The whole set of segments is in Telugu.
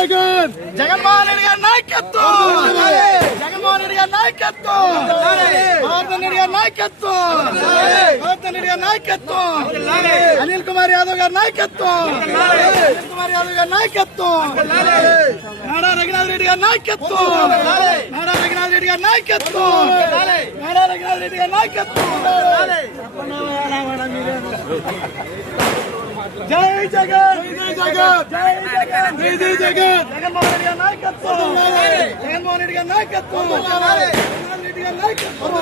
జగన్ జగన్మోహన్ రెడ్డి గారి నాయకత్వం, జగన్మోహన్ రెడ్డి గారి నాయకత్వం, గోవర్ధన్ రెడ్డి గారి నాయకత్వం, గోవర్ధన్ రెడ్డి గారి నాయకత్వం, అనిల్ కుమార్ యాదవ్ గారి నాయకత్వం, అనిల్ కుమార్ యాదవ్ గారి నాయకత్వం, నారా రఘునాథ్ రెడ్డి గారి నాయకత్వం, నారా రఘునాథ్ రెడ్డి గారి నాయకత్వం, నారా రఘునాథ్ రెడ్డి గారి నాయకత్వం. జై జగన్, జై జగన్, జై జగన్, జై జై జగన్. జగన్మోహన్ రెడ్డి గారి నాయకత్వం, జగన్మోహన్ రెడ్డి గారి నాయకత్వం, జగన్మోహన్ రెడ్డి గారి నాయకత్వం,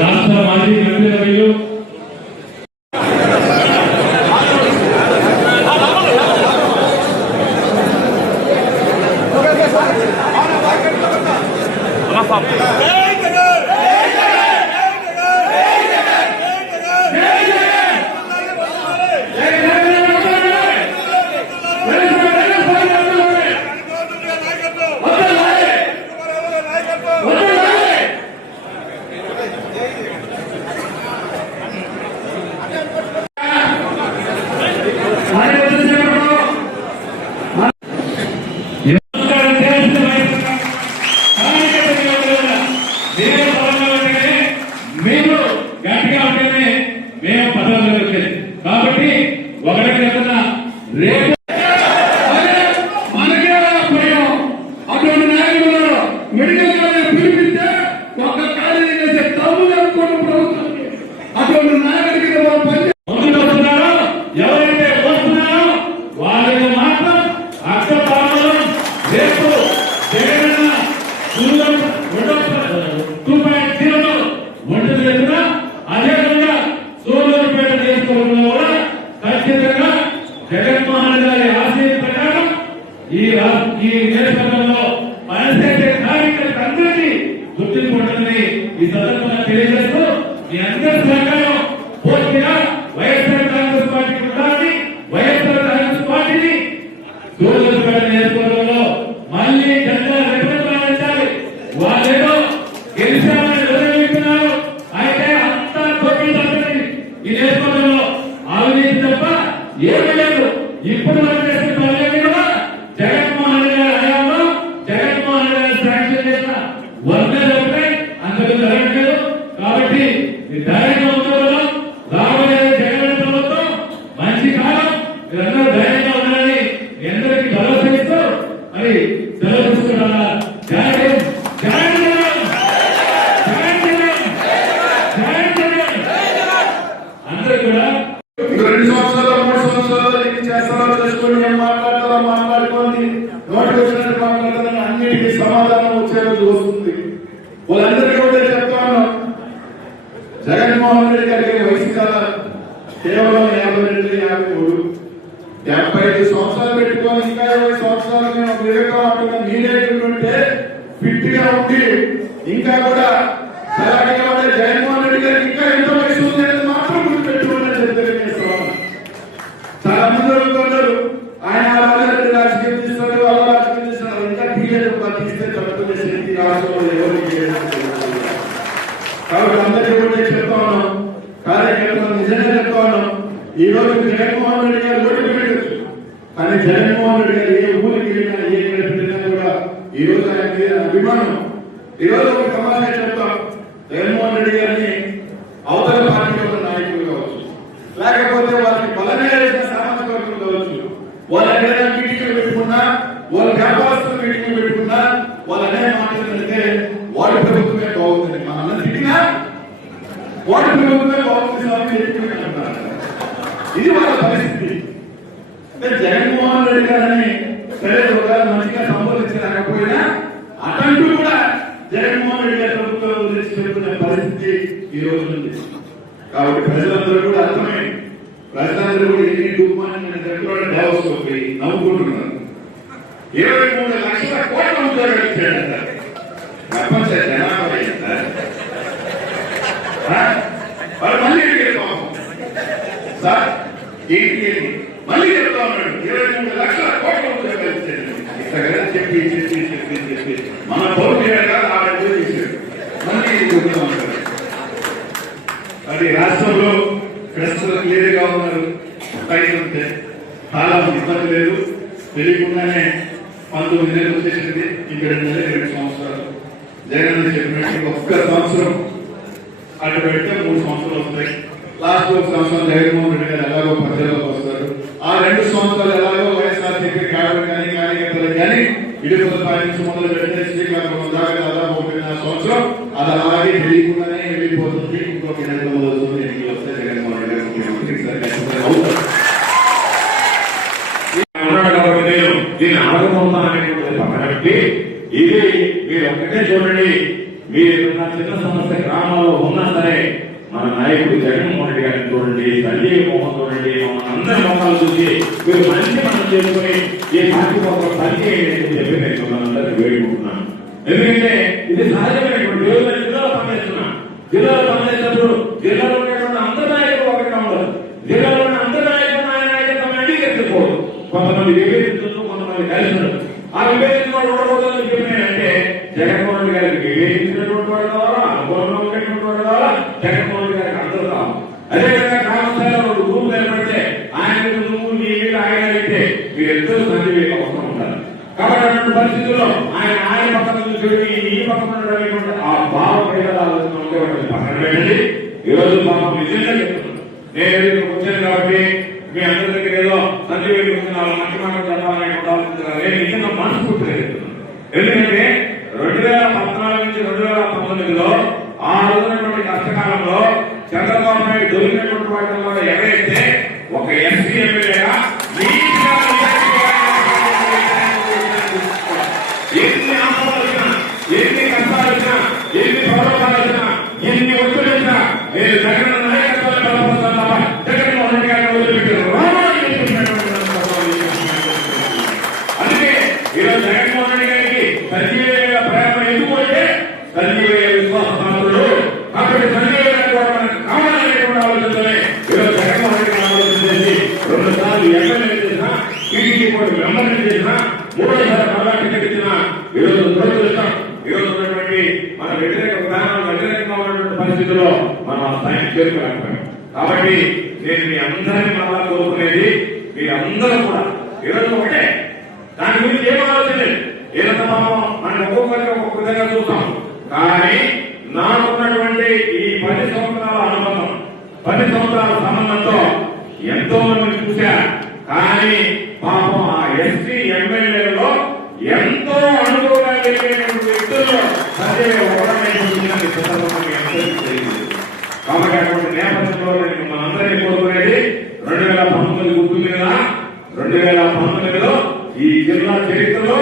రాష్ట్ర మాజీ మంత్రివర్యులు కాబట్టి ఒకరికి ఏదన్నా రేపు మనకే భయం. అటువంటి నాయకులు మెడికల్ కాలేజ్ పిలిపిస్తే ఒక ఖాళీ చేసే తమ్ముడు అనుకోండి ప్రభుత్వం. అటువంటి నాయకుడికి ముందుకు వస్తున్నారో ఎవరైతే వస్తున్నారో వాళ్ళని మాత్రం అర్థపాలను రేపు జగనన్న 2.0 ఒంటి చేసిన అదేవిధంగా సోదరుపేట నియోజకవర్గంలో కూడా ఖచ్చితంగా జగన్మోహన్ గారి ఆశయ ప్రకారం ఈ నియోజకవర్గంలో పనిచేసే కార్యకర్తలు అందరికీ గుర్తింపు ఉంటుందని ఈ సందర్భంగా తెలియజేస్తూ మీ అందరి సహకారం పూర్తిగా వైఎస్ఆర్ కాంగ్రెస్ పార్టీకి ఉండాలని, వైఎస్ఆర్ కాంగ్రెస్ పార్టీని సోదరుపేట నియోజకవర్గంలో మళ్ళీ జెండా రెప్రజెంటాలి. వాళ్ళేదో గెలిచామని వివరిస్తున్నారు. అయితే అంతా తొమ్మిది ఈ నేర్పథ్యంలో అవినీతి తప్ప ఏమీ లేదు. ఇప్పుడు చేసిన పనులన్నీ కూడా జగన్మోహన్ రెడ్డి గారి హయాంలో జగన్మోహన్ రెడ్డి గారు శాంక్షన్ చేసిన వర్గాలు ఉంటాయి, అందులో జరగట్లేదు. కాబట్టి ధైర్యంగా ఉండడం రాబోయే జగన్ ప్రభుత్వం మంచి కాలం, మీరందరూ ధైర్యంగా ఉండాలని అందరికీ భరోసా ఇస్తూ మరి సెలవు తీసుకుంటున్నా. జై హింద్, జై జగన్, జై జగన్, జై జగన్. అందరూ కూడా 2 సంవత్సరాలు 3 సంవత్సరాలు ఎన్ని చేస్తారో చేసుకొని ఏం మాట్లాడతారో మాట్లాడుకోండి, నోటికి వచ్చినట్టు మాట్లాడతారని అన్నిటికీ సమాధానం వచ్చే రోజు వస్తుంది. వాళ్ళందరికీ కూడా చెప్తాను, జగన్మోహన్ రెడ్డి గారికి వయసు కాదు కేవలం 52, 53, 75 సంవత్సరాలు పెట్టుకొని ఇంకా 20 సంవత్సరాలు మేము వివేకం అంటున్నా. మీరేంటుంటే ఫిట్ గా ఉండి ఇంకా కూడా సరైన జగన్మోహన్ రెడ్డి గారికి ఇంకా ఎంత వయసు ఉందని మాత్రం గుర్తుపెట్టుకోవాలని తెలియజేస్తున్నాం. చాలా మంది అడుగుతున్నారు, ఆయన రాజకీయం తీస్తారు, వాళ్ళ రాజకీయం తీస్తున్నారు. ఇంకా తీయలేదు, తీస్తే తట్టుకునే శక్తి రాష్ట్రంలో ఎవరికి లేదు. కాబట్టి అందరికీ కూడా చెప్తా ఉన్నాం, కార్యకర్తలు నిజంగా చెప్తా ఉన్నాం. ఈ రోజు జగన్మోహన్ రెడ్డి గారు ఓడికి పెట్టచ్చు, కానీ జగన్మోహన్ రెడ్డి గారు ఏ ఊరికి వెళ్ళినా ఏ పెట్టినా కూడా ఈ రోజు ఆయన మీద అభిమానం. ఈ రోజు ఒక సమాజం చెప్తాం, జగన్మోహన్ రెడ్డి గారిని అవతల పార్టీలో నాయకులు కావచ్చు, లేకపోతే వాళ్ళకి బలమే సామాజిక వర్గం కావచ్చు, వాళ్ళ ఏదైనా మీటింగ్లు పెట్టుకున్నా, వాళ్ళ వ్యాపారస్తులు మీటింగ్లు పెట్టుకున్నా వాళ్ళు అనే మాట్లాడితే వాడి ప్రభుత్వమే బాగుంటుంది. మన అన్న తిట్టినా వాడి ప్రభుత్వమే బాగుంటుంది అంటున్నారు. ఇది వాళ్ళ పరిస్థితి. అంటే జగన్మోహన్ రెడ్డి గారిని సరే మంచిగా సంబోధించలేకపోయినా అటంటూ కూడా జగన్మోహన్ రెడ్డి గారి ప్రభుత్వం గురించి చెబుతున్న పరిస్థితి ఈ రోజు ఉంది. కాబట్టి ప్రజలందరూ కూడా అర్థమైంది. ప్రజలందరూ కూడా ఎన్ని డూపాన్ని డెవలప్ నవ్వుకుంటున్నారు. 23 లక్షల కోట్ల ఉద్యోగాలు ఇచ్చాడంట. ప్రపంచ జనాభా ఎంత? వాళ్ళు మళ్ళీ సార్ ఏంటి మళ్ళీ చెప్తా ఉన్నాడు. 23 లక్షల కోట్ల ఉద్యోగాలు ఇచ్చాడు. ఇక్కడ చెప్పి చెప్పి చెప్పి చెప్పి మన పౌరు ఆ డబ్బులు తీసాడు. మళ్ళీ చెప్తా ఉంటాడు. అది రాష్ట్రంలో ప్రశ్నలు క్లియర్ గా ఉన్నారు. ఉంటే చాలా ఇబ్బంది లేదు. తెలియకుండానే 19 నెలలు వచ్చేసింది. ఇంకా 2 సంవత్సరాలు జగన్ చెప్పినట్టు ఒక్క సంవత్సరం అటు పెడితే 3 సంవత్సరాలు వస్తాయి. లాస్ట్ 1 సంవత్సరం జగన్మోహన్ రెడ్డి గారు ఎలాగో ప్రజల్లోకి వస్తారు. ఆ 2 సంవత్సరాలు ఎలాగో వైఎస్ఆర్సీపీ కార్యక్రమానికి కార్యకర్తలకు కానీ ఇడుపులపై నుంచి మొదలు పెడితే శ్రీకాకుళం దాకా దాదాపు 1.5 సంవత్సరం అది అలాగే తెలియకుండానే వెళ్ళిపోతుంది. ఇంకొక 2 రోజులు ఎన్నికలు వస్తే జగన్మోహన్ రెడ్డి గారు ముఖ్యమంత్రి అవుతారు. దీన్ని ఆగమవుతాననేటువంటి పక్కనట్టి ఇది మీరు ఒక్కటే చూడండి. మీరు చిన్న సమస్య గ్రామాల్లో ఉన్నా సరే మన నాయకుడు జగన్మోహన్ రెడ్డి గారిని చూడండి, సంజయ్ మోహన్ చూడండి, అందరి మొక్కలు చూసి మీరు మంచి మనం చేసుకుని ఈ పార్టీ మొక్కలు పనిచేయండి చెప్పి నేను అందరికీ వేడుకుంటున్నాను. ఎందుకంటే ఇది సహజమైనటువంటి జిల్లాలో పనిచేస్తున్నాను. జిల్లాలో పనిచేసినప్పుడు జిల్లాలో ఉన్నటువంటి అందరి నాయకులు ఒకటిగా ఉండదు. జిల్లాలో ఉన్న అందరి నాయకులు ఆయన నాయకత్వం అంగీకరించకూడదు. కొంతమంది వివేచించు, కొంతమంది కలిసి ఆ వివేచన వాడు ఉండకూడదని చెప్పినాయంటే జగన్మోహన్ రెడ్డి గారికి వివేచించినటువంటి వాడు కావాలా, అనుభవంలో ఉన్నటువంటి వాడు కావాలా, జగన్మోహన్ రెడ్డి గారికి అందరూ కావాలి. అదేవిధంగా గ్రామ స్థాయిలో 2 గ్రూపులు ఏర్పడితే ఆయన నువ్వు నీ మీద ఆయన అయితే మీరెందరూ సంజీవిగా అవసరం ఉంటారు. కాబట్టి అటువంటి పరిస్థితుల్లో ఆయన పక్కన చూసి ఈ పక్కన ఉన్నటువంటి ఆ భావ ఆలోచన ఉంటే పక్కన పెట్టండి. ఈరోజు పాపం నిజంగా చెప్తున్నాను. నేను వచ్చాను కాబట్టి మీ అందరి దగ్గర ఏదో సంజీవి మంచి మాట చదవాలని నేను నిజంగా మనస్ఫూర్తిగా చెప్తున్నాను. ఎందుకంటే 2014 నుంచి 2019లో ఆ రోజునటువంటి కష్టకాలంలో చంద్రబాబు నాయుడు దొరికినటువంటి వాటిలో ఎవరైతే ఒక ఎస్సీ ఎమ్మెల్యేగా ఎన్ని ఆందోళన వచ్చినా, ఎన్ని కష్టాలు వచ్చినా, ఎన్ని ప్రభుత్వాలు వచ్చినా, ఎన్ని ఒత్తిడి వచ్చినా నేను జగన్ నాయకత్వాన్ని బలపరుస్తాను తప్ప జగన్మోహన్ రెడ్డి గారిని వదిలిపెట్టారు. అందుకే ఈరోజు జగన్మోహన్ రెడ్డి గారికి సంజీవ ప్రేమ ఎందుకు అంటే సంజీవ విశ్వాసపాత్రుడు. కాబట్టి సంజీవ కావాలనేటువంటి ఆలోచనతోనే ఈరోజు జగన్మోహన్ రెడ్డి ఆలోచన చేసి 2 సార్లు ఎమ్మెల్యే చేసినా, టీడీపీ కూడా మెంబర్లు చేసినా, 3వ సారి మళ్ళా టికెట్ ఇచ్చినా ఈరోజు దురదృష్టం. ఈరోజు ఉన్నటువంటి మన వ్యతిరేకంగా ఉన్నటువంటి పరిస్థితుల్లో మనం ఆ స్థాయిని చేరుకోలేకపోయాం. కాబట్టి నేను మీ అందరినీ మళ్ళా కోరుకునేది మీరందరూ కూడా ఈరోజు ఒకటే, దాని గురించి ఏం ఆలోచన లేదు. ఏదంతా మనం ఒక్కొక్కరికి ఒక్కొక్క విధంగా చూస్తాం. కానీ నాకున్నటువంటి ఈ 10 సంవత్సరాల అనుబంధం, 10 సంవత్సరాల సంబంధంతో ఎంతో మంది చూశా. కానీ పాపం ఆ ఎస్సీ ఎమ్మెల్యేలలో ఎంతో అనుభవంగా జరిగేటువంటి వ్యక్తుల్లో సంజయ్ ఒకటనేటువంటి సందర్భంగా ఎంతో జరిగింది. కాబట్టి అటువంటి నేపథ్యంలో నేను మనందరినీ కోరుకునేది 2019 గుర్తు మీద 2019లో ఈ జిల్లా చరిత్రలో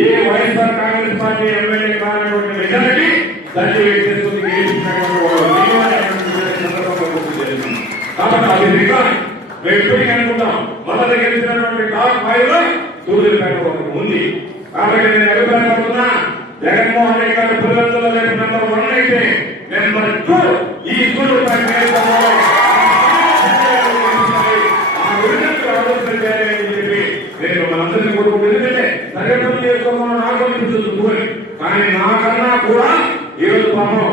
ఏ వైఎస్ఆర్ కాంగ్రెస్ పార్టీ ఎమ్మెల్యే కానటువంటి మెజారిటీ సంజయ్ చేసుకుని గెలిచినటువంటి కాబట్టి అది రికార్డ్. మేము ఇప్పటికీ అనుకుంటాం మొదట గెలిచినటువంటి టాప్ 5లో సూర్యుపేట ఒకటి ఉంది. కాబట్టి నేను అభిప్రాయపడుతున్నా జగన్మోహన్ రెడ్డి గారి పులివెందులో రేపు నెంబర్ 1 అయితే నెంబర్ 2 ఈ సూర్యుపేట నేను మనందరినీ కొడుకు. ఎందుకంటే సరిహద్దు చేసుకోమని నాకు అనిపిస్తుంది. కానీ నాకన్నా కూడా ఈరోజు పాపం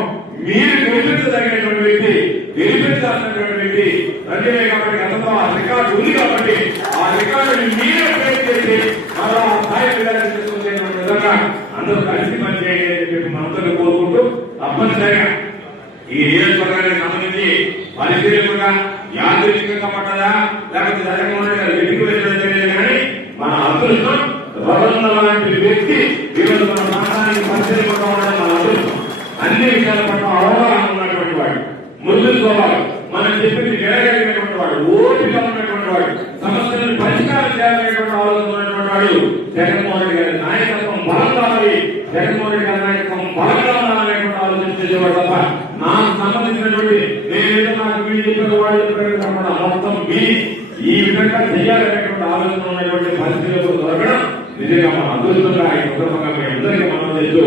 మీరు గెలిపించదగినటువంటి వ్యక్తి, గెలిపించాల్సినటువంటి వ్యక్తి సంజయ్. కాబట్టి గతంలో ఆ రికార్డు ఉంది. కాబట్టి ఆ రికార్డుని మీరే ప్రయత్నం చేసి అలా స్థాయి విధంగా అందరూ కలిసి పనిచేయండి అని చెప్పి మనందరూ కోరుకుంటూ తప్పనిసరిగా ఈ నియోజకవర్గానికి సంబంధించి పరిశీలనగా యాదృచ్ఛికంగా పడ్డదా లేకపోతే జగన్మోహన్ రెడ్డి గారు వెతికి వెళ్ళడం తెలియదు. కానీ మన అదృష్టం రవణ లాంటి వ్యక్తి ఈరోజు మన ప్రాంతానికి పరిశీలనగా ఉండడం మన అదృష్టం. అన్ని విషయాల పట్ల అవగాహన ఉన్నటువంటి వాడు, ముందు స్వభావం, మనం చెప్పింది జరగలిగినటువంటి వాడు, ఓపిక ఉన్నటువంటి వాడు, సమస్యలను పరిష్కారం చేయాలనేటువంటి ఆలోచన ఉన్నటువంటి వాడు జగన్మోహన్ రెడ్డి గారి నాయకత్వం బలం కావాలి. జగన్మోహన్ రెడ్డి గారి నాయకత్వం బలం కావాలనేటువంటి ఆలోచన చేసేవాడు తప్ప నాకు సంబంధించినటువంటి నేనేదో నాకు వీళ్ళు చెప్పారు వాళ్ళు చెప్పారు మొత్తం ఈ విధంగా చేయాలనేటువంటి ఆలోచన ఉన్నటువంటి పరిస్థితులు దొరకడం నిజంగా మన అదృష్టంగా ఈ సందర్భంగా మీ అందరికీ మనం చేస్తూ